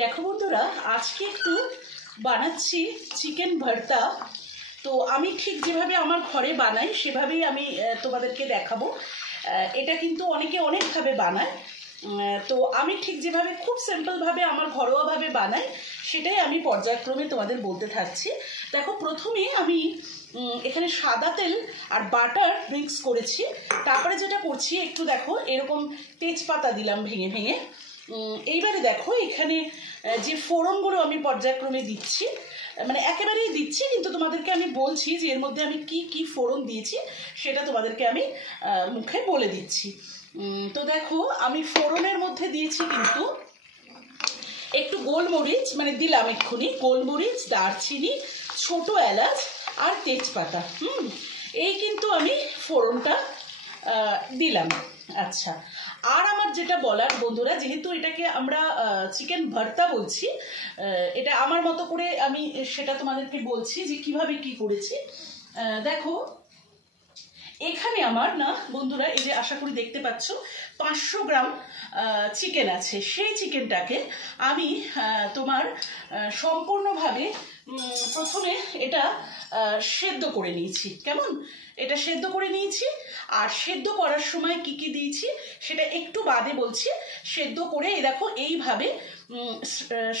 দেখো বন্ধুরা, আজকে একটু বানাচ্ছি চিকেন ভর্তা। তো আমি ঠিক যেভাবে আমার ঘরে বানাই সেভাবেই আমি তোমাদেরকে দেখাবো। এটা কিন্তু অনেকে অনেকভাবে বানায়, তো আমি ঠিক যেভাবে খুব সিম্পলভাবে আমার ঘরোয়াভাবে বানাই সেটাই আমি পর্যায়ক্রমে তোমাদের বলতে থাকছি। দেখো, প্রথমে আমি এখানে সাদা তেল আর বাটার মিক্স করেছি। তারপরে যেটা করছি, একটু দেখো এরকম তেজপাতা দিলাম ভেঙে ভেঙে। এইবারে দেখো এখানে যে ফোড়নগুলো আমি পর্যায়ক্রমে দিচ্ছি, মানে একেবারেই দিচ্ছি, কিন্তু তোমাদেরকে আমি বলছি যে এর মধ্যে আমি কি কি ফোড়ন দিয়েছি সেটা তোমাদেরকে আমি মুখে বলে দিচ্ছি। তো দেখো, আমি ফোড়নের মধ্যে দিয়েছি কিন্তু একটু গোলমরিচ, মানে দিলাম এক্ষুনি গোলমরিচ, দারচিনি, ছোট এলাচ আর তেজপাতা। এই কিন্তু আমি ফোড়নটা দিলাম। আচ্ছা, আর আমার যেটা বলার বন্ধুরা, যেহেতু এটাকে আমরা চিকেন ভর্তা বলছি, এটা আমার মতো করে আমি সেটা তোমাদেরকে বলছি যে কিভাবে কি করেছি। দেখো, এখানে আমার না বন্ধুরা, এই যে আশা করি দেখতে পাচ্ছ 500 গ্রাম চিকেন আছে। সেই চিকেনটাকে আমি তোমার সম্পূর্ণভাবে প্রথমে এটা সেদ্ধ করে নিয়েছি। কেমন, এটা সেদ্ধ করে নিয়েছি। আর সেদ্ধ করার সময় কি কি দিয়েছি সেটা একটু বাদে বলছি। সেদ্ধ করে এই দেখো এইভাবে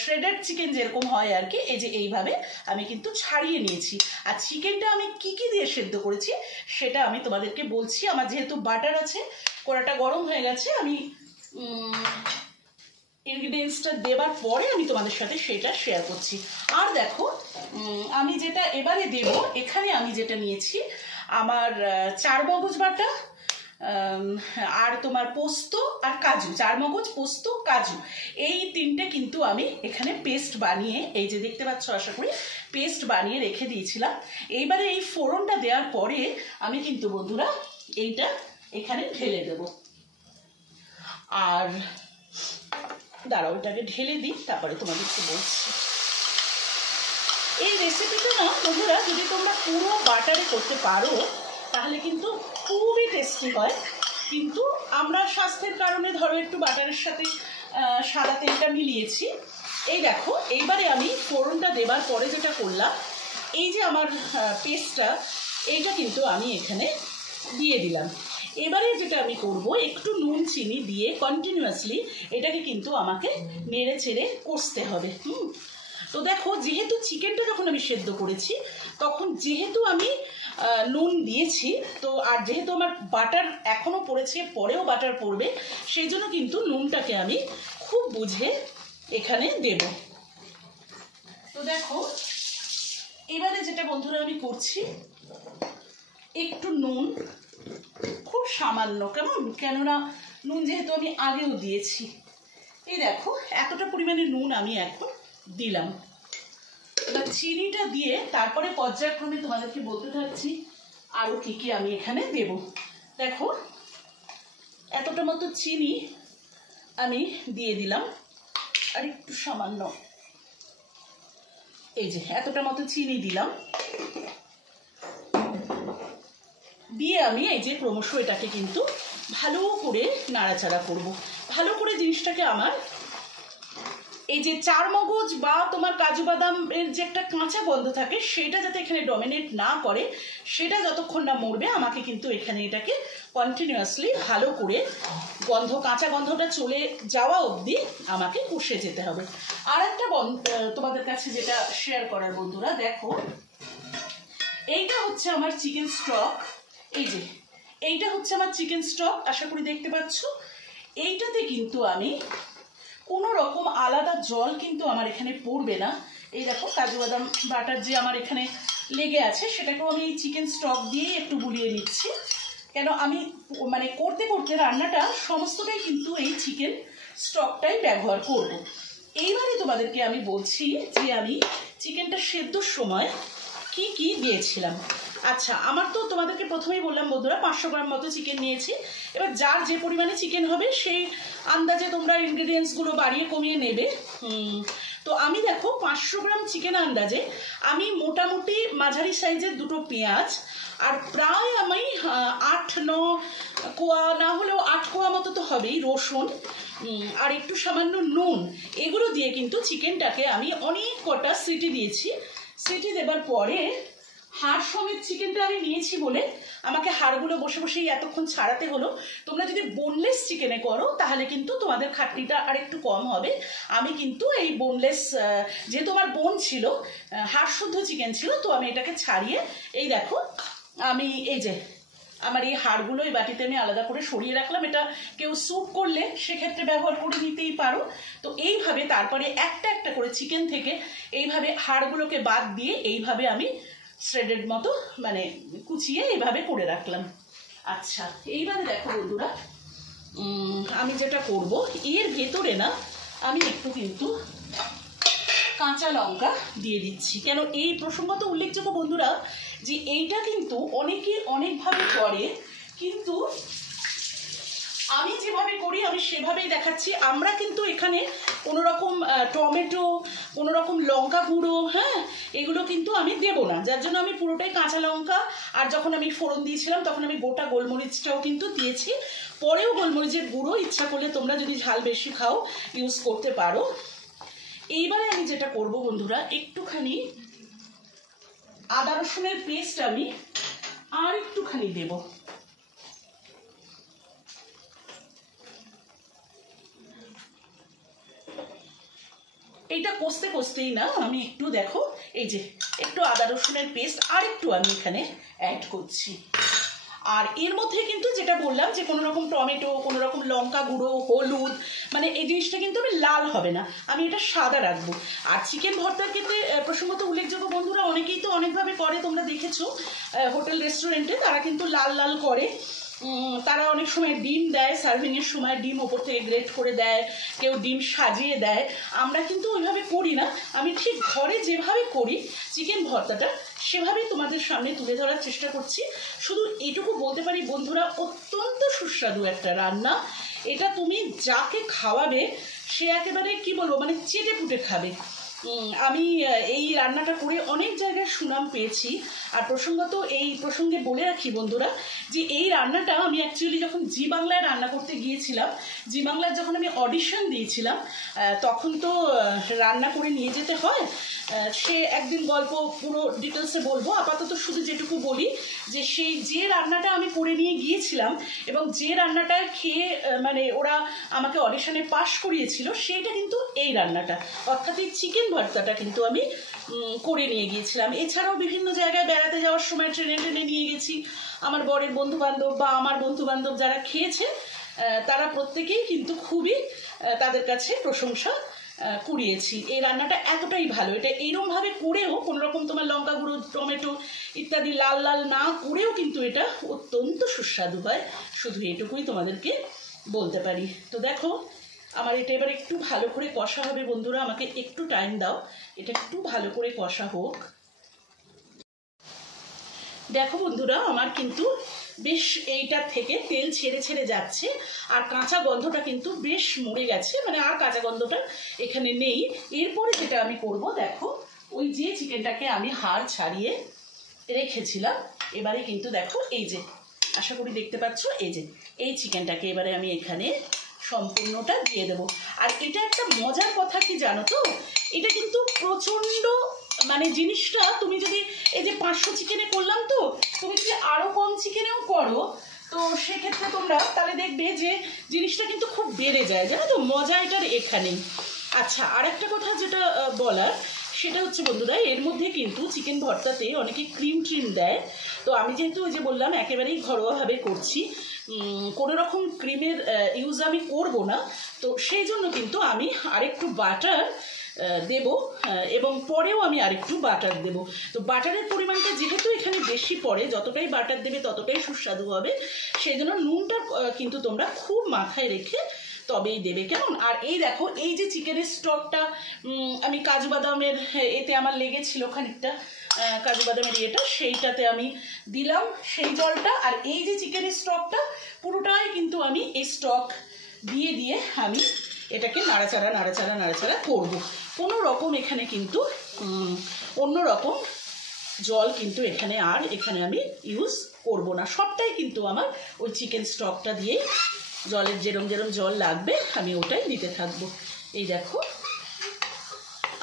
শ্রেডেড চিকেন যেরকম হয় আর কি, এই যে এইভাবে আমি কিন্তু ছাড়িয়ে নিয়েছি। আর চিকেনটা আমি কি কি দিয়ে সেদ্ধ করেছি সেটা আমি তোমাদেরকে বলছি। আমার যেহেতু বাটার আছে, কড়াটা গরম হয়ে গেছে, আমি ইনগ্রিডিয়েন্টসটা দেবার পরে আমি তোমাদের সাথে সেটা শেয়ার করছি। আর দেখো, আমি যেটা এবারে দেব, এখানে আমি যেটা নিয়েছি, আমার 4 মগজ বাটা আর তোমার পোস্ত আর কাজু, 4 মগজ, পোস্ত, কাজু, এই তিনটে কিন্তু আমি এখানে পেস্ট বানিয়ে, এই যে দেখতে পাচ্ছ আশা করি, পেস্ট বানিয়ে রেখে দিয়েছিলাম। এইবারে এই ফোড়নটা দেওয়ার পরে আমি কিন্তু বন্ধুরা এইটা এখানে ঢেলে দেব। আর দাঁড়াও, ওটাকে ঢেলে দিই, তারপরে তোমাদেরকে বলছি। এই রেসিপিটা না বন্ধুরা, যদি তোমরা পুরো বাটারে করতে পারো তাহলে কিন্তু খুবই টেস্টি হয়। কিন্তু আমরা স্বাস্থ্যের কারণে ধরো একটু বাটারের সাথে সাদা তেলটা মিলিয়েছি। এই দেখো, এইবারে আমি ফোড়নটা দেবার পরে যেটা করলাম, এই যে আমার পেস্টটা, এইটা কিন্তু আমি এখানে দিয়ে দিলাম। এবারে যেটা আমি করব, একটু নুন চিনি দিয়ে কন্টিনিউয়াসলি এটাকে কিন্তু আমাকে নেড়ে চেড়ে কষতে হবে। তো দেখো, যেহেতু চিকেনটা যখন আমি সেদ্ধ করেছি তখন যেহেতু আমি নুন দিয়েছি, তো আর যেহেতু আমার বাটার এখনও পড়েছে, পরেও বাটার পড়বে, সেই জন্য কিন্তু নুনটাকে আমি খুব বুঝে এখানে দেব। তো দেখো, এবারে যেটা বন্ধুরা আমি করছি, একটু নুন, খুব সামান্য, কেননা নুন যেহেতু আমি আগেও দিয়েছি। এই দেখো, এতটা পরিমাণে নুন আমি এখন দিলাম। এবার চিনিটা দিয়ে তারপরে পর্যায়ক্রমে তোমাদেরকে বলতে থাকছি আরও কি কি আমি এখানে দেব। দেখো, এতটা মতো চিনি আমি দিয়ে দিলাম, আর একটু সামান্য, এই যে এতটা মতো চিনি দিলাম। দিয়ে আমি এই যে ক্রমশ এটাকে কিন্তু ভালো করে নাড়াচাড়া করব। ভালো করে জিনিসটাকে আমার এই যে 4 মগজ বা তোমার কাজু বাদামের যে একটা কাঁচা গন্ধ থাকে সেটা যাতে এখানে ডমিনেট না করে, সেটা যতক্ষণ না মরবে আমাকে কিন্তু এখানে এটাকে কন্টিনিউয়াসলি ভালো করে কাঁচা গন্ধটা চলে যাওয়া অবধি আমাকে কষে যেতে হবে। আর একটা তোমাদের কাছে যেটা শেয়ার করার বন্ধুরা, দেখো এইটা হচ্ছে আমার চিকেন স্টক। এই যে এইটা হচ্ছে আমার চিকেন স্টক, আশা করি দেখতে পাচ্ছ। এইটাতে কিন্তু আমি কোনো রকম আলাদা জল কিন্তু আমার এখানে পড়বে না। এই দেখো, কাজু বাদাম বাটার যে আমার এখানে লেগে আছে সেটাকেও আমি এই চিকেন স্টক দিয়েই একটু গুলিয়ে নিচ্ছি। কেন, আমি মানে করতে করতে রান্নাটা সমস্তটাই কিন্তু এই চিকেন স্টকটাই ব্যবহার করব। এইবারে তোমাদেরকে আমি বলছি যে আমি চিকেনটা সেদ্ধর সময় কি কি দিয়েছিলাম। আচ্ছা, আমার তো তোমাদেরকে প্রথমেই বললাম বন্ধুরা, 500 গ্রাম মতো চিকেন নিয়েছি। এবার যার যে পরিমাণে চিকেন হবে সেই আন্দাজে তোমরা ইনগ্রিডিয়েন্টসগুলো বাড়িয়ে কমিয়ে নেবে। তো আমি দেখো 500 গ্রাম চিকেন আন্দাজে আমি মোটামুটি মাঝারি সাইজের 2টো পেঁয়াজ, আর প্রায় আমি 8-9 কোয়া, না হলেও 8 কোয়া মতো তো হবেই রসুন, আর একটু সামান্য নুন, এগুলো দিয়ে কিন্তু চিকেনটাকে আমি অনেক কটা সিটি দিয়েছি। সিটি দেবার পরে হাড় সমেত চিকেনটা আমি নিয়েছি বলে আমাকে হাড়গুলো বসে বসেই এতক্ষণ ছাড়াতে হলো। তোমরা যদি বোনলেস চিকেনে করো তাহলে কিন্তু তোমাদের খাটনিটা আর একটু কম হবে। আমি কিন্তু এই বোনলেস, যেহেতু আমার বোন ছিল, হাড় শুদ্ধ চিকেন ছিল, তো আমি এটাকে ছাড়িয়ে এই দেখো আমি এই যে আমার এই হাড়গুলো এই বাটিতে আমি আলাদা করে সরিয়ে রাখলাম। এটা কেউ স্যুপ করলে সেক্ষেত্রে ব্যবহার করে নিতেই পারো। তো এইভাবে তারপরে একটা একটা করে চিকেন থেকে এইভাবে হাড়গুলোকে বাদ দিয়ে এইভাবে আমি শ্রেডেড মতো মানে কুচিয়ে এইভাবে করে রাখলাম। আচ্ছা, এইবারে দেখো বন্ধুরা, আমি যেটা করব এর ভেতরে না আমি একটু কিন্তু কাঁচা লঙ্কা দিয়ে দিচ্ছি। কেন এই প্রসঙ্গত উল্লেখযোগ্য বন্ধুরা যে এইটা কিন্তু অনেকে অনেকভাবে করে, কিন্তু আমি যেভাবে করি আমি সেভাবেই দেখাচ্ছি। আমরা কিন্তু এখানে কোনো রকম টমেটো, কোনো রকম লঙ্কা গুঁড়ো, হ্যাঁ, এগুলো কিন্তু আমি দেবো না, যার জন্য আমি পুরোটাই কাঁচা লঙ্কা। আর যখন আমি ফোড়ন দিয়েছিলাম তখন আমি গোটা গোলমরিচটাও কিন্তু দিয়েছি। পরেও গোলমরিচের গুঁড়ো ইচ্ছা করলে তোমরা যদি ঝাল বেশি খাও ইউজ করতে পারো। এইবারে আমি যেটা করব বন্ধুরা, একটুখানি আদা রসুনের পেস্ট আমি আর একটুখানি দেব। এইটা কষতে কষতেই না আমি একটু দেখো এই যে একটু আদা রসুনের পেস্ট আর একটু আমি এখানে অ্যাড করছি। আর এর মধ্যে কিন্তু যেটা বললাম যে কোনো রকম টমেটো, কোনো রকম লঙ্কা গুঁড়ো, হলুদ, মানে এই জিনিসটা কিন্তু আমি লাল হবে না, আমি এটা সাদা রাখবো। আর চিকেন ভর্তার ক্ষেত্রে প্রসঙ্গত উল্লেখযোগ্য বন্ধুরা অনেকেই তো অনেকভাবে করে, তোমরা দেখেছো হোটেল রেস্টুরেন্টে তারা কিন্তু লাল লাল করে। তারা অনেক সময় ডিম দেয়, সার্ভিংয়ের সময় ডিম ওপর থেকে গ্রেট করে দেয়, কেউ ডিম সাজিয়ে দেয়। আমরা কিন্তু ওইভাবে করি না, আমি ঠিক ঘরে যেভাবে করি চিকেন ভর্তাটা সেভাবেই তোমাদের সামনে তুলে ধরার চেষ্টা করছি। শুধু এইটুকু বলতে পারি বন্ধুরা, অত্যন্ত সুস্বাদু একটা রান্না। এটা তুমি যাকে খাওয়াবে সে একেবারে কি বলবো, মানে চেটে পুটে খাবে। আমি এই রান্নাটা করে অনেক জায়গায় সুনাম পেয়েছি। আর প্রসঙ্গত এই প্রসঙ্গে বলে রাখি বন্ধুরা যে এই রান্নাটা আমি অ্যাকচুয়ালি যখন জি বাংলায় রান্না করতে গিয়েছিলাম, জি বাংলার যখন আমি অডিশন দিয়েছিলাম, তখন তো রান্না করে নিয়ে যেতে হয়। সে একদিন গল্প পুরো ডিটেলসে বলবো, আপাতত শুধু যেটুকু বলি যে সেই যে রান্নাটা আমি করে নিয়ে গিয়েছিলাম এবং যে রান্নাটা খেয়ে মানে ওরা আমাকে অডিশনে পাশ করিয়েছিল, সেইটা কিন্তু এই রান্নাটা, অর্থাৎ এই চিকেন ভর্তাটা কিন্তু আমি করে নিয়ে গিয়েছিলাম। এছাড়াও বিভিন্ন জায়গায় বেড়াতে যাওয়ার সময় ট্রেনে ট্রেনে নিয়ে গেছি। আমার বরের বন্ধুবান্ধব বা আমার বন্ধুবান্ধব যারা খেয়েছে তারা প্রত্যেকেই কিন্তু খুবই তাদের কাছে প্রশংসা কুড়িয়েছি। এই রান্নাটা এতটাই ভালো, এটা এইরকমভাবে করেও কোনো রকম তোমার লঙ্কা গুঁড়ো, টমেটো ইত্যাদি লাল লাল না করেও কিন্তু এটা অত্যন্ত সুস্বাদু হয়। শুধু এটুকুই তোমাদেরকে বলতে পারি। তো দেখো আমার এটা এবার একটু ভালো করে কষা হবে বন্ধুরা, আমাকে একটু টাইম দাও, এটা একটু ভালো করে কষা হোক। দেখো বন্ধুরা আমার কিন্তু বেশ এইটার থেকে তেল ছেড়ে ছেড়ে যাচ্ছে আর কাঁচা গন্ধটা কিন্তু বেশ মরে গেছে, মানে আর কাঁচা গন্ধটা এখানে নেই। এরপরে যেটা আমি করব, দেখো ওই যে চিকেনটাকে আমি হাড় ছাড়িয়ে রেখেছিলাম, এবারে কিন্তু দেখো এই যে আশা করি দেখতে পাচ্ছ, এই যে এই চিকেনটাকে এবারে আমি এখানে সম্পূর্ণটা দিয়ে দেবো। আর এটা একটা মজার কথা কি জানো তো, এটা কিন্তু প্রচণ্ড মানে জিনিসটা তুমি যদি এই যে 500 চিকেনে করলাম, তো তুমি যদি আরও কম চিকেনেও করো তো সেক্ষেত্রে তোমরা তাহলে দেখবে যে জিনিসটা কিন্তু খুব বেড়ে যায়, জানো তো, মজা এটার এখানেই। আচ্ছা, আর একটা কথা যেটা বলার সেটা হচ্ছে বন্ধুরা, এর মধ্যে কিন্তু চিকেন ভর্তাতে অনেকে ক্রিম ট্রিম দেয়। তো আমি যেহেতু ওই যে বললাম একেবারেই ঘরোয়াভাবে করছি, কোনো রকম ক্রিমের ইউজ আমি করব না, তো সেই জন্য কিন্তু আমি আরেকটু বাটার দেব এবং পরেও আমি আরেকটু বাটার দেব। তো বাটারের পরিমাণটা যেহেতু এখানে বেশি পড়ে, যতটাই বাটার দেবে ততটাই সুস্বাদু হবে, সেই জন্য নুনটা কিন্তু তোমরা খুব মাথায় রেখে তবেই দেবে, কেমন। আর এই দেখো এই যে চিকেনের স্টকটা আমি কাজু বাদামের এতে আমার লেগেছিল খানিকটা, কাজু বাদামের ইয়েটা সেইটাতে আমি দিলাম সেই জলটা। আর এই যে চিকেনের স্টকটা পুরোটাই কিন্তু আমি এই স্টক দিয়ে দিয়ে আমি এটাকে নাড়াচাড়া নাড়াচাড়া নাড়াচাড়া করবো। কোনো রকম এখানে কিন্তু অন্য রকম জল কিন্তু এখানে আর এখানে আমি ইউজ করব না, সবটাই কিন্তু আমার ওই চিকেন স্টকটা দিয়েই জলের যেরম যেরম জল লাগবে আমি ওটাই দিতে থাকবো। এই দেখো,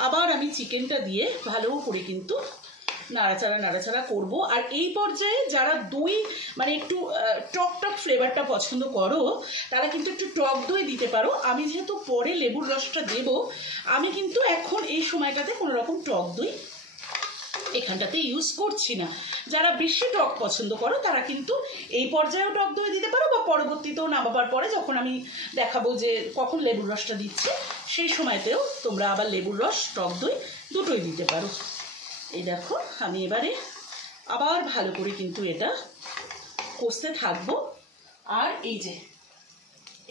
আবার আমি চিকেনটা দিয়ে ভালো করে কিন্তু নাড়াচাড়া করব। আর এই পর্যায়ে যারা দই মানে একটু টক টক ফ্লেভারটা পছন্দ করো তারা কিন্তু একটু টক দই দিতে পারো। আমি যেহেতু পরে লেবুর রসটা দেব, আমি কিন্তু এখন এই সময়টাতে কোনো রকম টক দই এখানটাতে ইউজ করছি না। যারা বেশি টক পছন্দ করো তারা কিন্তু এই পর্যায়েও টক দই দিতে পারো, বা পরবর্তীতেও নামাবার পরে যখন আমি দেখাবো যে কখন লেবুর রসটা দিচ্ছে সেই সময়তেও তোমরা আবার লেবুর রস টক দই দুটোই দিতে পারো। এই দেখো, আমি এবারে আবার ভালো করে কিন্তু এটা কষতে থাকবো। আর এই যে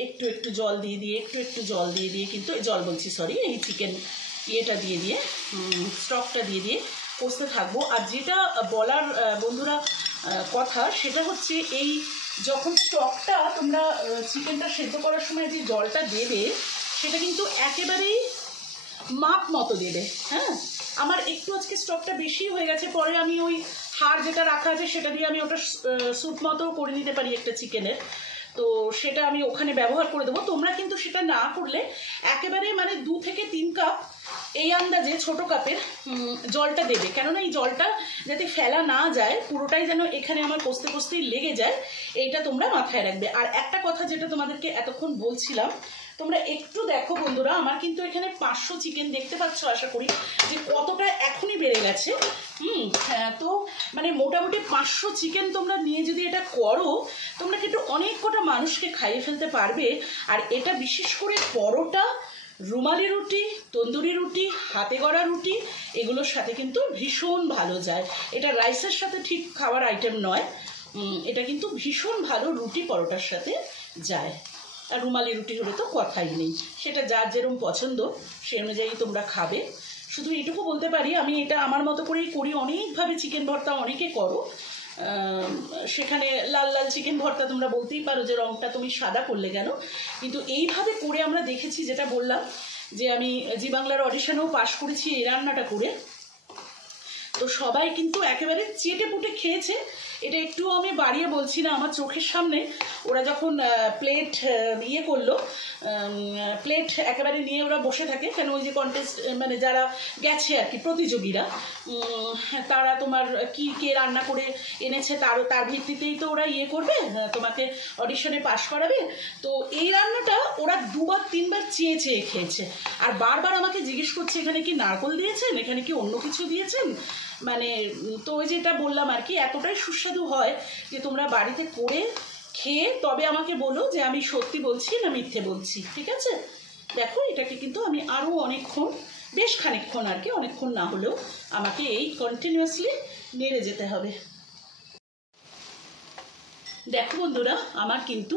একটু একটু জল দিয়ে কিন্তু জল বলছি সরি, এই চিকেন ইয়েটা দিয়ে স্টকটা দিয়ে কষতে থাকবো। আর যেটা বলার বন্ধুরা কথা সেটা হচ্ছে, এই যখন স্টকটা তোমরা চিকেনটা সেদ্ধ করার সময় যে জলটা দেবে সেটা কিন্তু একেবারেই মাপ মতো দেবে। হ্যাঁ, আমার একটু আজকে স্টকটা বেশি হয়ে গেছে, পরে আমি ওই হাড় যেটা রাখা আছে সেটা দিয়ে আমি ওটা স্যুপ মতো করে নিতে পারি একটা চিকেনের, তো সেটা আমি ওখানে ব্যবহার করে দেবো। তোমরা কিন্তু সেটা না করলে একেবারে মানে 2 থেকে 3 কাপ এই আন্দাজে ছোট কাপের জলটা দেবে, কেননা এই জলটা যাতে ফেলা না যায়, পুরোটাই যেন এখানে আমার কষতে কষতেই লেগে যায়, এইটা তোমরা মাথায় রাখবে। আর একটা কথা যেটা তোমাদেরকে এতক্ষণ বলছিলাম, তোমরা একটু দেখো বন্ধুরা, আমার কিন্তু এখানে 500 চিকেন দেখতে পাচ্ছ, আশা করি যে কতটা এখনই বেড়ে গেছে। তো মানে মোটামুটি 500 চিকেন তোমরা নিয়ে যদি এটা করো, তোমরা কিন্তু অনেক কটা মানুষকে খাইয়ে ফেলতে পারবে। আর এটা বিশেষ করে পরোটা, রুমালি রুটি, তন্দুরি রুটি, হাতে গড়া রুটি, এগুলোর সাথে কিন্তু ভীষণ ভালো যায়। এটা রাইসের সাথে ঠিক খাওয়ার আইটেম নয়, এটা কিন্তু ভীষণ ভালো রুটি পরোটার সাথে যায়। আর রুমালি রুটি হলে তো কথাই নেই, সেটা যার যেরকম পছন্দ সে অনুযায়ী তোমরা খাবে। শুধু এইটুকু বলতে পারি, আমি এটা আমার মতো করেই করি। অনেকভাবে চিকেন ভর্তা অনেকে করো, সেখানে লাল লাল চিকেন ভর্তা তোমরা বলতেই পারো যে রঙটা তুমি সাদা করলে কেন, কিন্তু এইভাবে করে আমরা দেখেছি, যেটা বললাম যে আমি জি বাংলার অডিশনেও পাশ করেছি এই রান্নাটা করে, তো সবাই কিন্তু একেবারে চেটে পুটে খেয়েছে। এটা একটু আমি বাড়িয়ে বলছি না, আমার চোখের সামনে ওরা যখন প্লেট ইয়ে করলো, প্লেট একেবারে নিয়ে ওরা বসে থাকে, কেন ওই যে কন্টেস্ট মানে যারা গেছে আর কি প্রতিযোগীরা, তারা তোমার কি কে রান্না করে এনেছে তার ভিত্তিতেই তো ওরা ইয়ে করবে, তোমাকে অডিশনে পাশ করাবে। তো এই রান্নাটা ওরা 2-3 বার চেয়ে চেয়ে খেয়েছে, আর বারবার আমাকে জিজ্ঞেস করছে এখানে কি নারকোল দিয়েছেন, এখানে কি অন্য কিছু দিয়েছেন। মানে তো ওই যেটা বললাম আর কি, এতটাই সুস্বাদু হয় যে তোমরা বাড়িতে করে খেয়ে তবে আমাকে বলো যে আমি সত্যি বলছি না মিথ্যে বলছি, ঠিক আছে? দেখো, এটাকে কিন্তু আমি আরও অনেকক্ষণ, বেশ খানিকক্ষণ আর কি, অনেকক্ষণ না হলেও আমাকে এই কন্টিনিউয়াসলি নেড়ে যেতে হবে। দেখো বন্ধুরা, আমার কিন্তু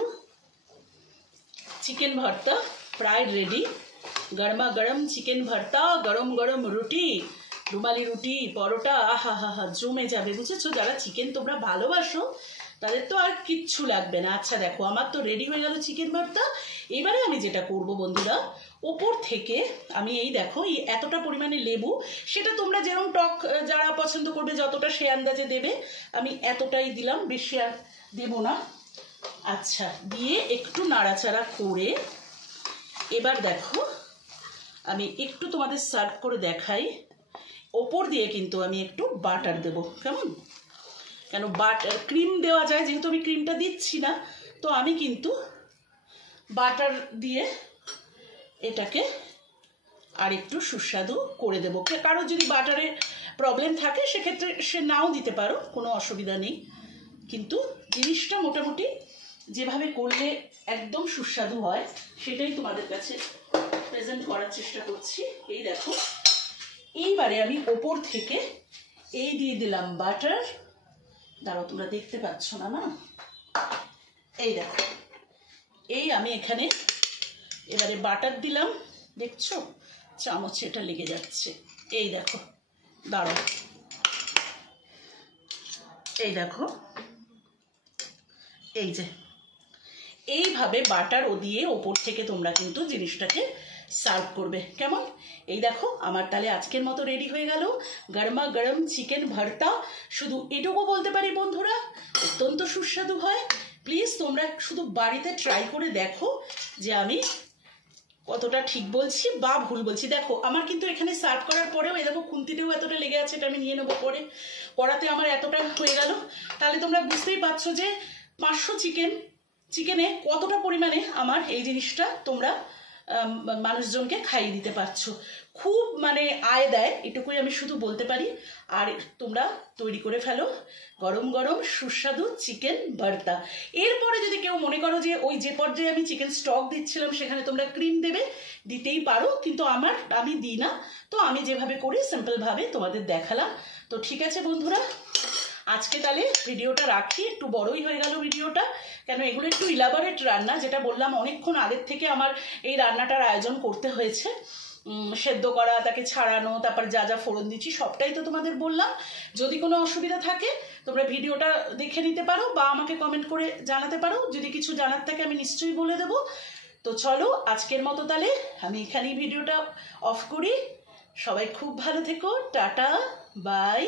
চিকেন ভর্তা প্রায় রেডি। গরমা গরম চিকেন ভর্তা, গরম গরম রুটি, রুমালি রুটি, পরোটা, আহা হা হা, জমে যাবে, বুঝেছো? যারা চিকেন তোমরা ভালোবাসো তাদের তো আর কিচ্ছু লাগবে না। আচ্ছা দেখো, আমার তো রেডি হয়ে গেল চিকেন ভর্তা। এবারে আমি যেটা করব বন্ধুরা, ওপর থেকে আমি এই দেখো এই এতটা পরিমাণে লেবু, সেটা তোমরা যেরকম টক যারা পছন্দ করবে যতটা সে আন্দাজে দেবে, আমি এতটাই দিলাম, বেশি আর দেবো না। আচ্ছা, দিয়ে একটু নাড়াচাড়া করে এবার দেখো আমি একটু তোমাদের সার্ভ করে দেখাই। ওপর দিয়ে কিন্তু আমি একটু বাটার দেবো, কেমন? কেন বাটার ক্রিম দেওয়া যায়, যেহেতু আমি ক্রিমটা দিচ্ছি না, তো আমি কিন্তু বাটার দিয়ে এটাকে আর একটু সুস্বাদু করে দেবো। কারো যদি বাটারের প্রবলেম থাকে সেক্ষেত্রে সে নাও দিতে পারো, কোনো অসুবিধা নেই, কিন্তু জিনিসটা মোটামুটি যেভাবে করলে একদম সুস্বাদু হয় সেটাই তোমাদের কাছে প্রেজেন্ট করার চেষ্টা করছি। এই দেখো, এইবারে আমি ওপর থেকে এই দিয়ে দিলাম বাটার। দাঁড়াও, তোমরা দেখতে পাচ্ছ না, না? এই দেখো, এই আমি এখানে এবারে বাটার দিলাম, দেখছো চামচ এটা লেগে যাচ্ছে। এই দেখো, দাঁড়াও, এই দেখো, এই যে এইভাবে বাটার ও দিয়ে ওপর থেকে তোমরা কিন্তু জিনিসটাকে সার্ভ করবে, কেমন? এই দেখো, আমার তাহলে আজকের মতো রেডি হয়ে গেল গরমা গরম চিকেন ভর্তা। শুধু এটুকু বলতে পারি বন্ধুরা, অত্যন্ত সুস্বাদু হয়, প্লিজ তোমরা শুধু বাড়িতে ট্রাই করে দেখো যে আমি কতটা ঠিক বলছি বা ভুল বলছি। দেখো আমার কিন্তু এখানে সার্ভ করার পরেও এই দেখো খুন্তিতেও এতটা লেগে আছে, এটা আমি নিয়ে নেবো পরে। কড়াতে আমার এতটা হয়ে গেল। তাহলে তোমরা বুঝতেই পারছো যে 500 চিকেনে কতটা পরিমাণে আমার এই জিনিসটা তোমরা মানুষজনকে খাইয়ে দিতে পারছো। খুব মানে আয় দেয়, এটুকুই আমি শুধু বলতে পারি। আর তোমরা তৈরি করে ফেলো গরম গরম সুস্বাদু চিকেন ভর্তা। এরপরে যদি কেউ মনে করো যে ওই যে পর্যায়ে আমি চিকেন স্টক দিচ্ছিলাম সেখানে তোমরা ক্রিম দেবে, দিতেই পারো, কিন্তু আমি দিই না। তো আমি যেভাবে করি সিম্পলভাবে তোমাদের দেখালাম। তো ঠিক আছে বন্ধুরা, আজকে তাহলে ভিডিওটা রাখি। একটু বড়ই হয়ে গেল ভিডিওটা, কেন এগুলো একটু ইলাবোরেট রান্না, যেটা বললাম অনেকক্ষণ আগের থেকে আমার এই রান্নাটার আয়োজন করতে হয়েছে। সেদ্ধ করা, তাকে ছাড়ানো, তারপর যা যা ফোড়ন দিচ্ছি সবটাই তো তোমাদের বললাম। যদি কোনো অসুবিধা থাকে তোমরা ভিডিওটা দেখে নিতে পারো বা আমাকে কমেন্ট করে জানাতে পারো। যদি কিছু জানার থাকে আমি নিশ্চয়ই বলে দেবো। তো চলো আজকের মতো তাহলে আমি এখানেই ভিডিওটা অফ করি। সবাই খুব ভালো থেকো, টাটা, বাই।